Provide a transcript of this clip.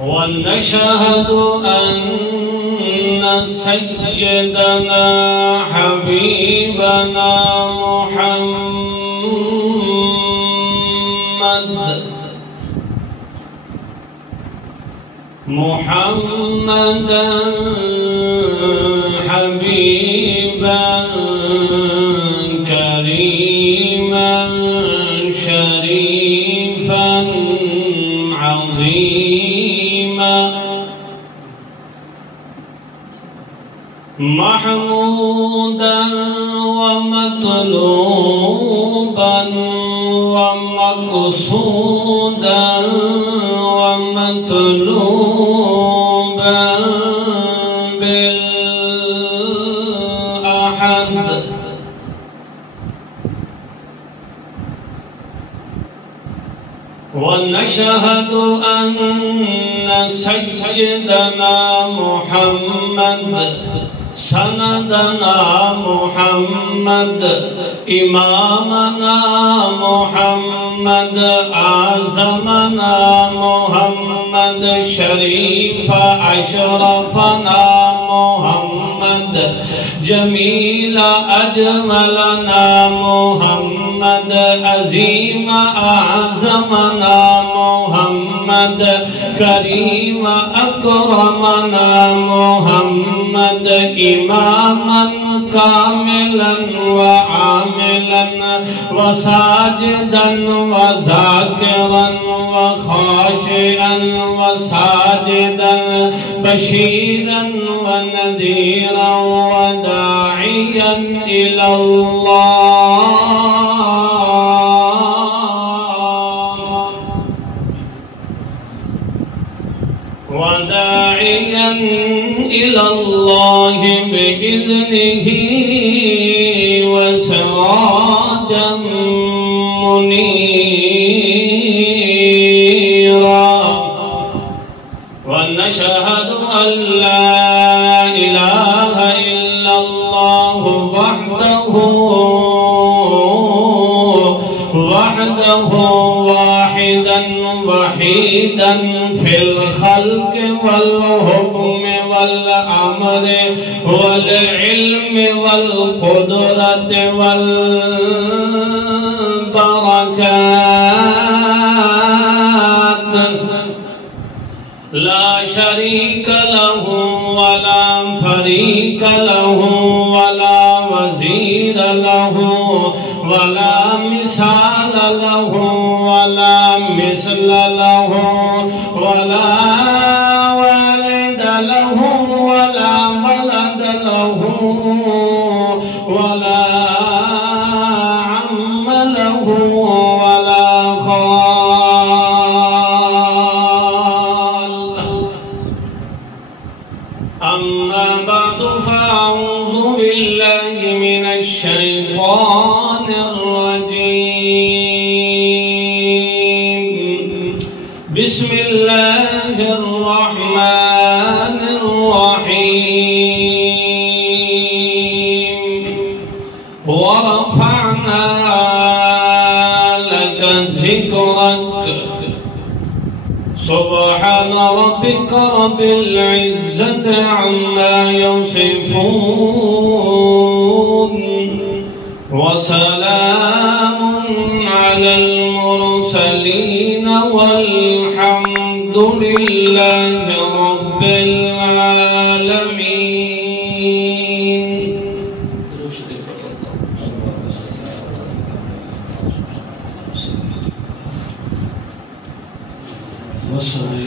ونشهد أن سيدنا حبيبنا محمدا حبيبا كريما شريفا عظيما محمودا ومطلوبا ومقصودا ومطلوبا بالأحد ونشهد أن سيدنا محمد سندنا محمد إمامنا محمد أعظمنا محمد شريف أشرفنا محمد جميل أجملنا محمد عظيم أعظمنا محمد كريم أكرمنا محمد إماما كاملا وعاملا وساجدا وذاكرا وخاشعا وساجدا بشيرا ونذيرا وداعيا إلى الله وداعيا إلى الله بإذنه وسراجا منيرا ونشهد أن لا إله إلا الله وحده واحدا وحيدا في الخلق والحكم والأمر والعلم والقدرة والبركات لا شريك له ولا فريق له ولا وزير له ولا مثال له ولا مثل له ولا والد له ولا ولد له ولا عم له ولا خال. أما بعد فأعوذ بالله من الشيطان الرجيم. بسم الله الرحمن الرحيم. ورفعنا لك ذكرك. سبحان ربك رب العزة عما يصفون وسلام على المرسلين والحمد لله رب العالمين. وصلى